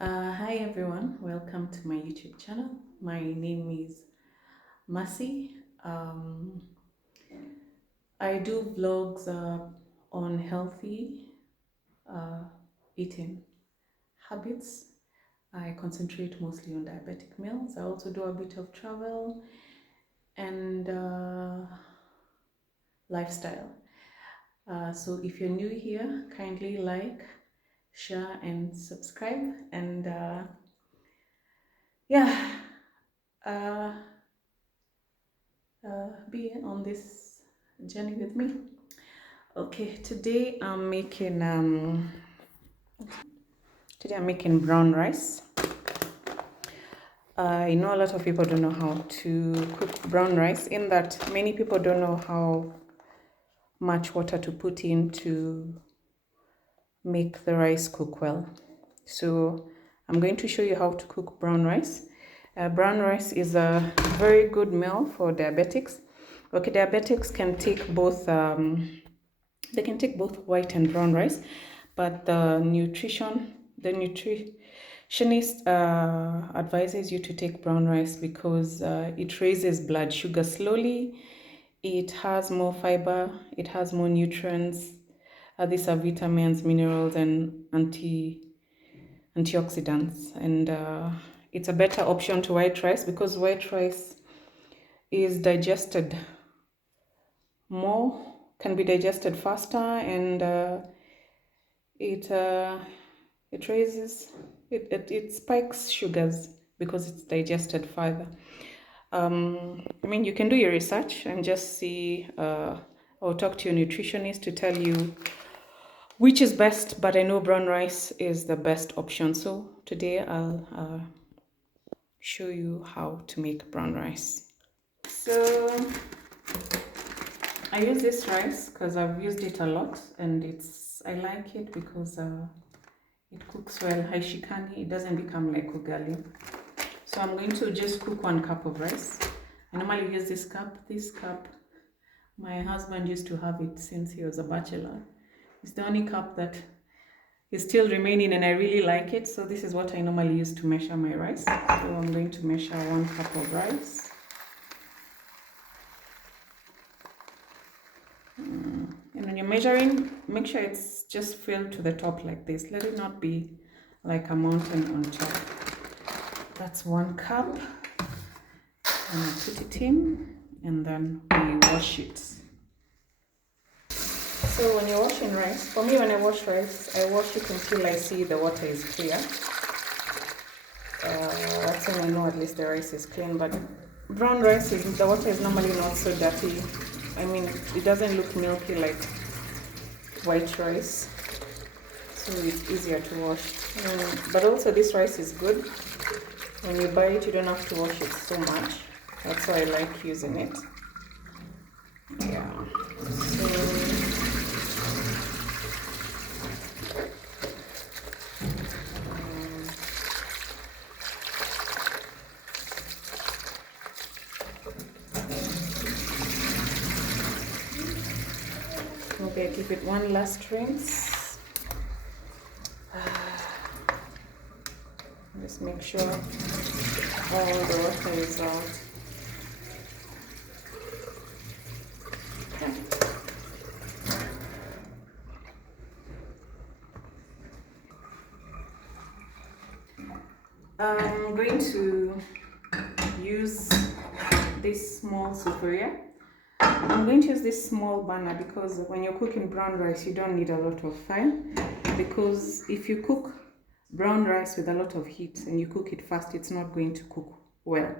Hi everyone, welcome to my YouTube channel. My name is Mercy. I do vlogs on healthy uh, eating habits. I concentrate mostly on diabetic meals. I also do a bit of travel and lifestyle. So if you're new here, kindly like, share, and subscribe. And yeah, uh, be on this journey with me. Okay, today I'm making brown rice. I know a lot of people don't know how to cook brown rice, in that many people don't know how much water to put in to make the rice cook well. So I'm going to show you how to cook brown rice. Brown rice is a very good meal for diabetics. Okay, diabetics can take both they can take both white and brown rice, but the nutritionist advises you to take brown rice because it raises blood sugar slowly. It has more fiber, it has more nutrients. These are vitamins, minerals, and antioxidants. And it's a better option to white rice because white rice is digested more, can be digested faster, and it raises it spikes sugars because it's digested further. I mean, you can do your research and just see or talk to your nutritionist to tell you which is best, but I know brown rice is the best option. So today I'll show you how to make brown rice. So I use this rice because I've used it a lot, and I like it because it cooks well. Haishikani, it doesn't become like ugali. So I'm going to just cook 1 cup of rice. I normally use this cup. This cup, my husband used to have it since he was a bachelor. It's the only cup that is still remaining, and I really like it. So this is what I normally use to measure my rice. So I'm going to measure 1 cup of rice. And when you're measuring, make sure it's just filled to the top like this. Let it not be like a mountain on top. That's 1 cup. And I put it in, and then we wash it. So when you're washing rice, for me when I wash rice, I wash it until I see the water is clear. That's when I know at least the rice is clean. But brown rice, the water is normally not so dirty. I mean, it doesn't look milky like white rice, so it's easier to wash. But also this rice is good. When you buy it, you don't have to wash it so much. That's why I like using it. Yeah. Okay, give it 1 last rinse. Just make sure all the water is out. Okay. I'm going to use this small sufuria. I'm going to use this small burner because when you're cooking brown rice, you don't need a lot of fire. Because if you cook brown rice with a lot of heat and you cook it fast, it's not going to cook well.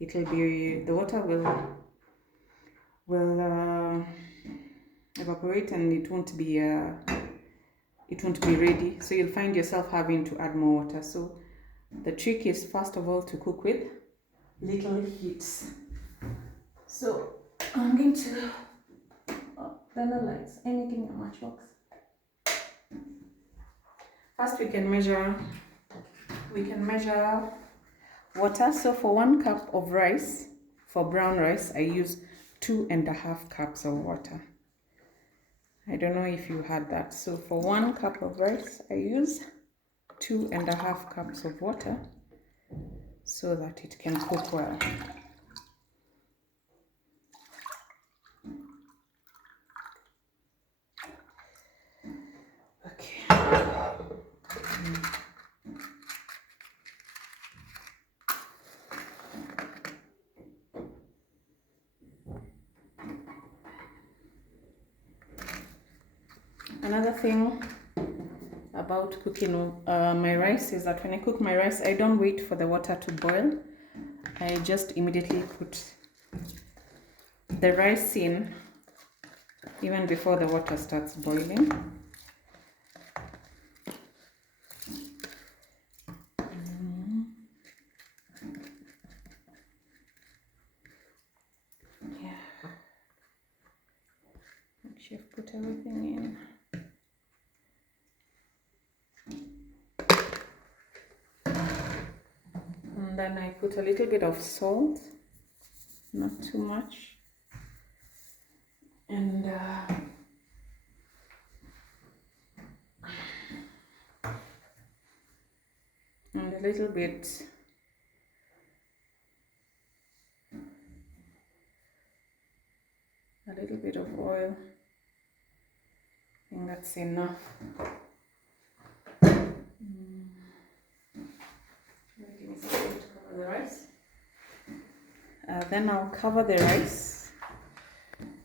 It'll be, the water will evaporate, and it won't be ready. So you'll find yourself having to add more water. So the trick is first of all to cook with little heat. So I'm going to turn the lights. Anything in a matchbox. First we can measure water. So for 1 cup of rice, for brown rice, I use 2.5 cups of water. I don't know if you had that. So for 1 cup of rice, I use 2.5 cups of water so that it can cook well. Okay. Another thing about cooking my rice is that when I cook my rice, I don't wait for the water to boil. I just immediately put the rice in even before the water starts boiling. Yeah. Make sure I've put everything in. And then I put a little bit of salt, not too much. And a little bit of oil. I think that's enough. Give me something to cover the rice. Then I'll cover the rice.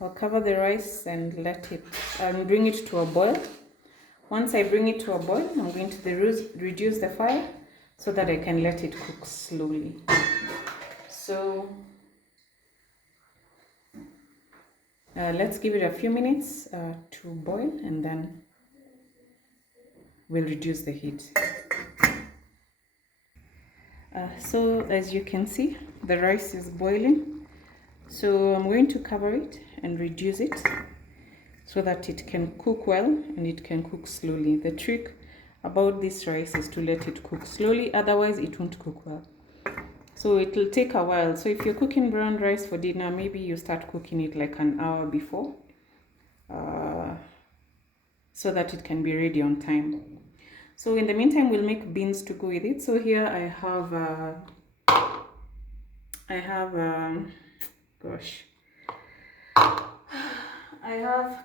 I'll cover the rice and let it bring it to a boil. Once I bring it to a boil, I'm going to reduce the fire so that I can let it cook slowly. So let's give it a few minutes to boil, and then we'll reduce the heat. So as you can see, the rice is boiling. So I'm going to cover it and reduce it so that it can cook well and it can cook slowly. The trick about this rice is to let it cook slowly, otherwise it won't cook well. So it will take a while. So if you're cooking brown rice for dinner, maybe you start cooking it like an hour before so that it can be ready on time. So in the meantime, we'll make beans to go with it. So here I have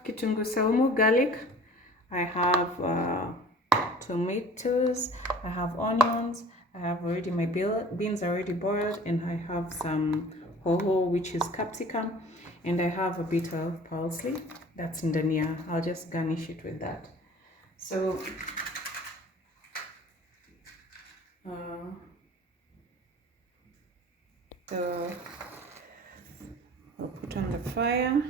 kitunguu saumu, garlic. I have tomatoes. I have onions. I have already my beans already boiled, and I have some hoho, which is capsicum, and I have a bit of parsley. That's in the near. I'll just garnish it with that. So I'll put on the fire.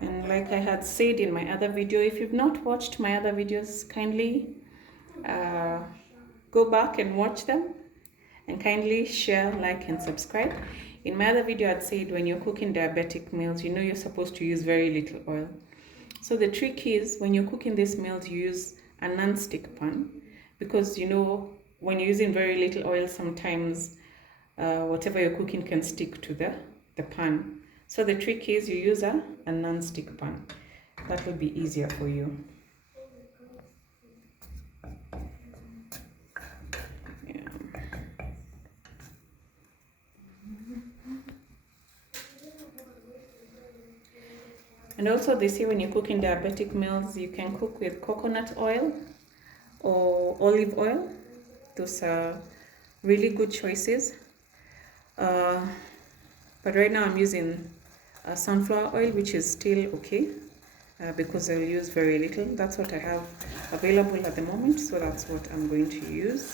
And like I had said in my other video, if you've not watched my other videos, kindly go back and watch them, and kindly share, like, and subscribe. In my other video, I'd said when you're cooking diabetic meals, you know you're supposed to use very little oil. So the trick is, when you're cooking these meals, you use a non-stick pan, because you know when you're using very little oil, sometimes whatever you're cooking can stick to the pan. So the trick is you use a non-stick pan. That will be easier for you. Yeah. And also they say when you're cooking diabetic meals, you can cook with coconut oil or olive oil. Those are really good choices. But right now I'm using sunflower oil, which is still okay because I'll use very little. That's what I have available at the moment, so that's what I'm going to use.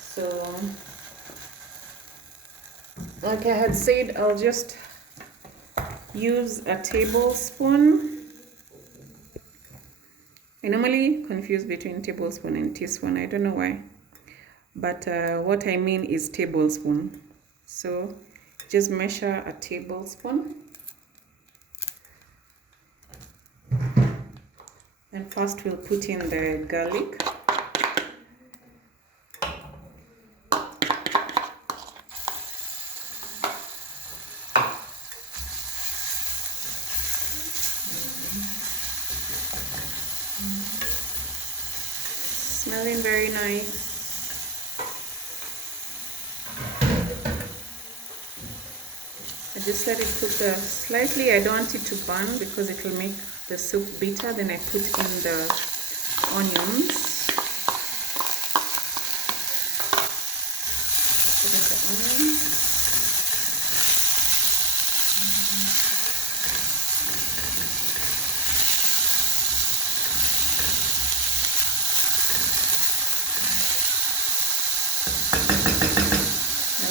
So like I had said, I'll just use a tablespoon. I normally confuse between tablespoon and teaspoon. I don't know why, but what I mean is tablespoon. So just measure a tablespoon. And first we'll put in the garlic. Smelling very nice. I just let it cook slightly. I don't want it to burn because it will make the soup bitter. Then I put in the onions. Put in the onions.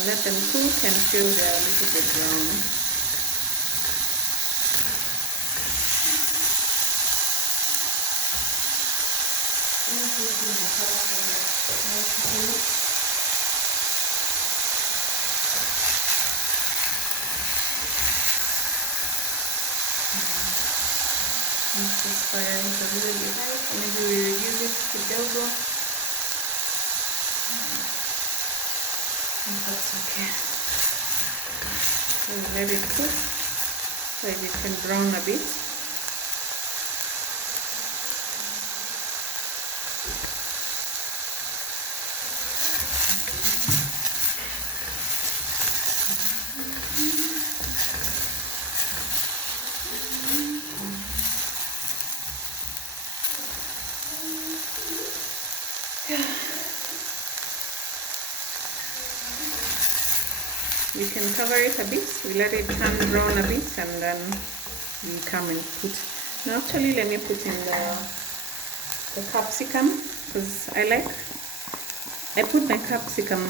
Let them cook until they are a little bit brown. This fire is a little bit high, so maybe we reduce it to double. That's okay. So let it cook so it can brown a bit. You can cover it a bit, we let it turn brown a bit, and then we come and put, now actually let me put in the capsicum, because I put my capsicum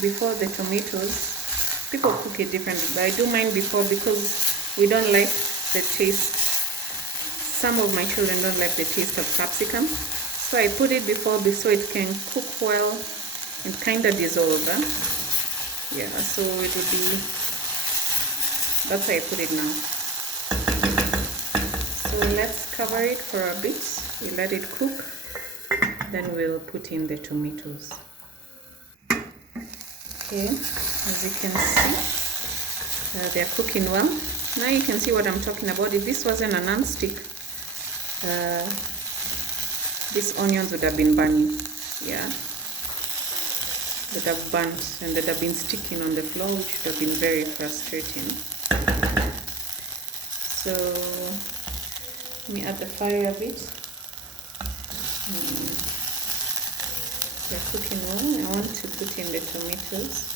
before the tomatoes. People cook it differently, but I do mine before because we don't like the taste. Some of my children don't like the taste of capsicum, so I put it before so it can cook well and kind of dissolve. Yeah, so it would be, that's why I put it now. So let's cover it for a bit, we let it cook, then we'll put in the tomatoes. Okay, as you can see, they're cooking well. Now you can see what I'm talking about. If this wasn't a non-stick, these onions would have been burning. Yeah, would have burnt and would have been sticking on the floor, which would have been very frustrating. So let me add the fire a bit. They're cooking well. I want to put in the tomatoes.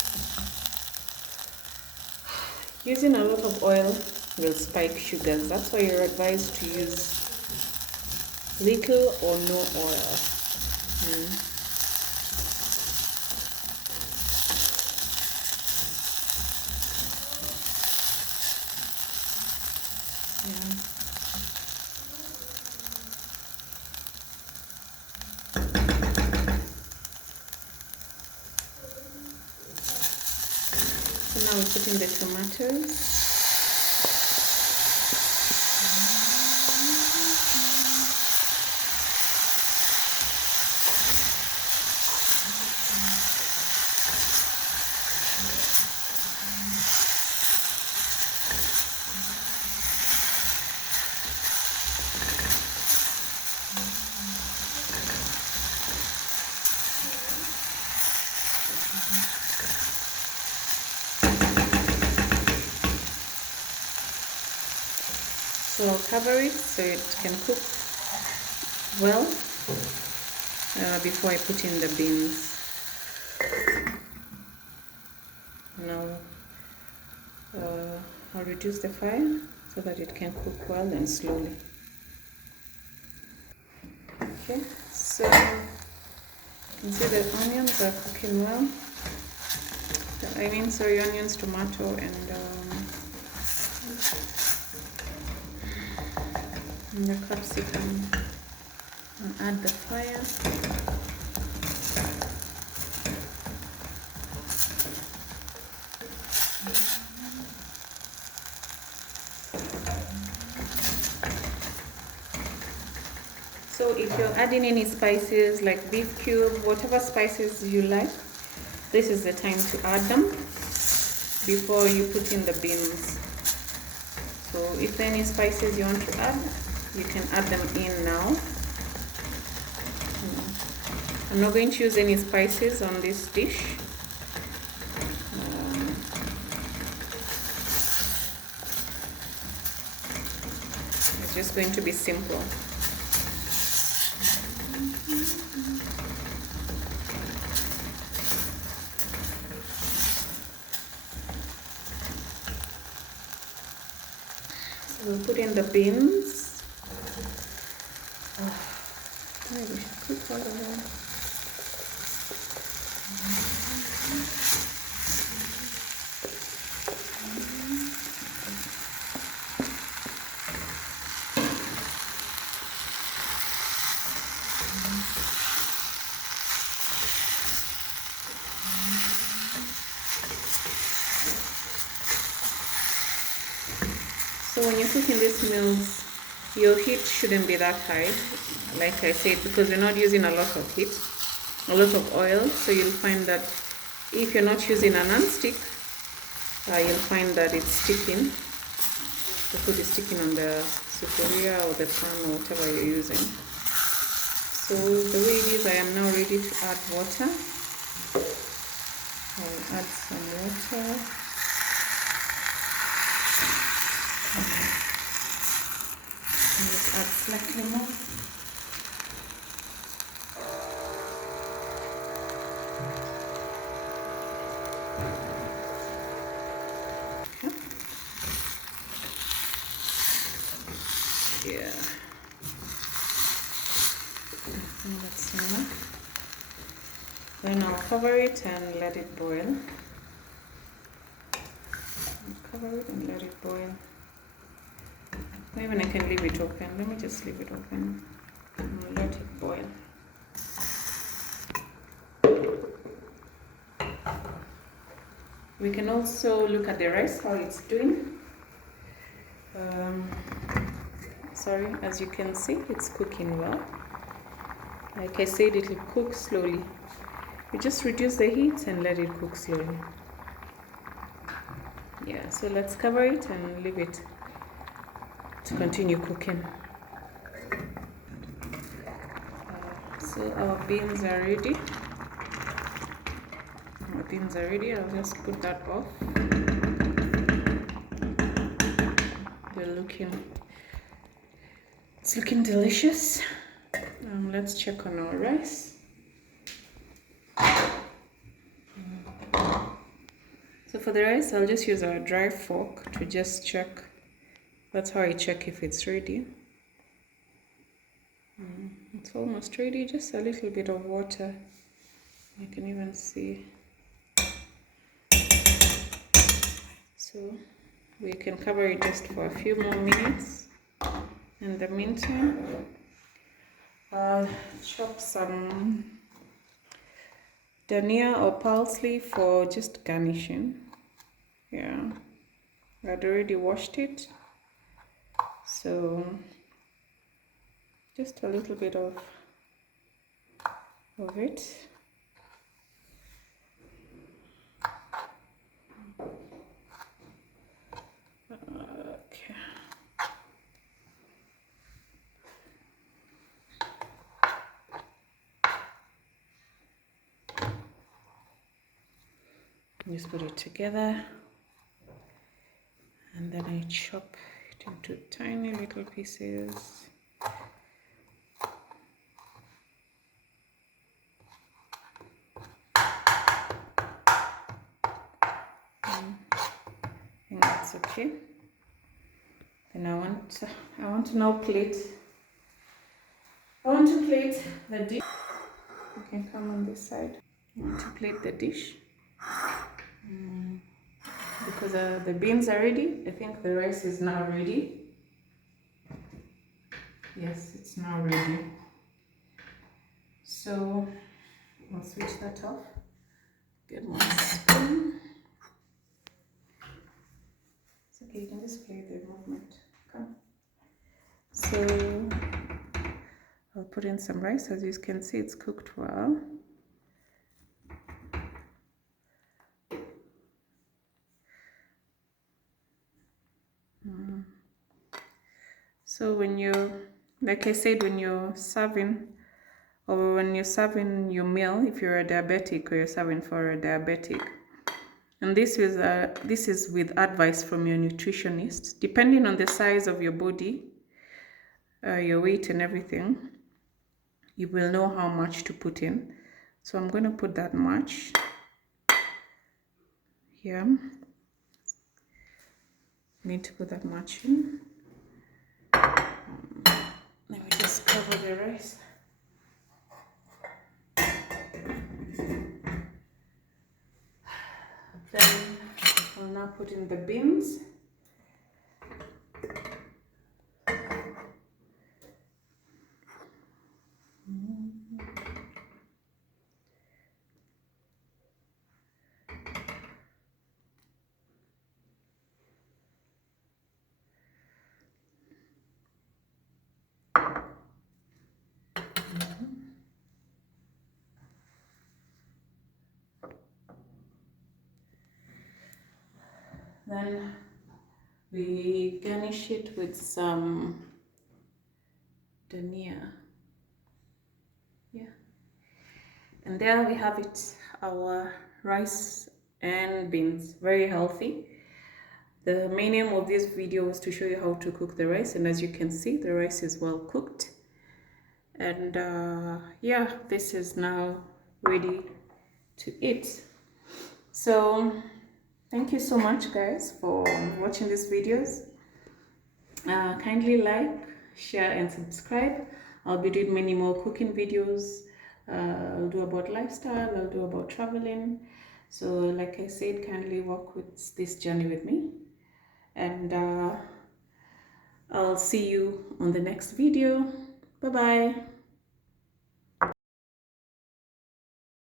Using a lot of oil will spike sugars. That's why you're advised to use little or no oil. So now we put in the tomatoes. So I'll cover it so it can cook well before I put in the beans. Now I'll reduce the fire so that it can cook well and slowly. Okay, so you can see the onions are cooking well. Sorry, onions, tomato, and the capsicum. I'll add the fire. So if you're adding any spices like beef cube, whatever spices you like, this is the time to add them before you put in the beans. So if any spices you want to add, you can add them in now. I'm not going to use any spices on this dish. It's just going to be simple. So we'll put in the beans. Maybe we should cook all of them. So when you're cooking these meals, your heat shouldn't be that high, like I said, because you're not using a lot of heat, a lot of oil. So you'll find that if you're not using a non-stick, you'll find that it's sticking. The food is sticking on the sufuria or the pan or whatever you're using. So the way it is, I am now ready to add water. I'll add some water. And just add slightly more. Yeah. I think that's enough. Then I'll cover it and let it boil. Cover it and let it boil. Even I can leave it open. Let me just leave it open and let it boil. We can also look at the rice, how it's doing. Sorry, as you can see, it's cooking well. Like I said, it will cook slowly. You just reduce the heat and let it cook slowly. Yeah, so let's cover it and leave it to continue cooking. So our beans are ready. Our beans are ready. I'll just put that off. It's looking delicious. Let's check on our rice. So for the rice, I'll just use a dry fork to just check. That's how I check if it's ready. It's almost ready, just a little bit of water. You can even see. So we can cover it just for a few more minutes. In the meantime, I'll chop some dhania or parsley for just garnishing. Yeah, I'd already washed it. So just a little bit of it. Okay. Just put it together, and then I chop it into tiny little pieces. I think that's okay. Then I want to now plate. I want to plate the dish. You can come on this side. I want to plate the dish. Because the beans are ready. I think the rice is now ready. Yes, it's now ready. So I'll switch that off. Get my spoon. It's okay, you can just play the movement. Come. So I'll put in some rice. As you can see, it's cooked well. So when you, like I said, when you're serving or when you're serving your meal, if you're a diabetic or you're serving for a diabetic. And this is with advice from your nutritionist. Depending on the size of your body, your weight and everything, you will know how much to put in. So I'm going to put that much here. Need to put that much in. Let me just cover the rice. Then I'll now put in the beans. Then we garnish it with some dhania. Yeah. And there we have it, our rice and beans. Very healthy. The main aim of this video was to show you how to cook the rice, and as you can see, the rice is well cooked. And yeah, this is now ready to eat. So thank you so much, guys, for watching these videos. Kindly like, share and subscribe. I'll be doing many more cooking videos. I'll do about lifestyle, I'll do about traveling. So like I said, kindly walk with this journey with me, and I'll see you on the next video. Bye bye.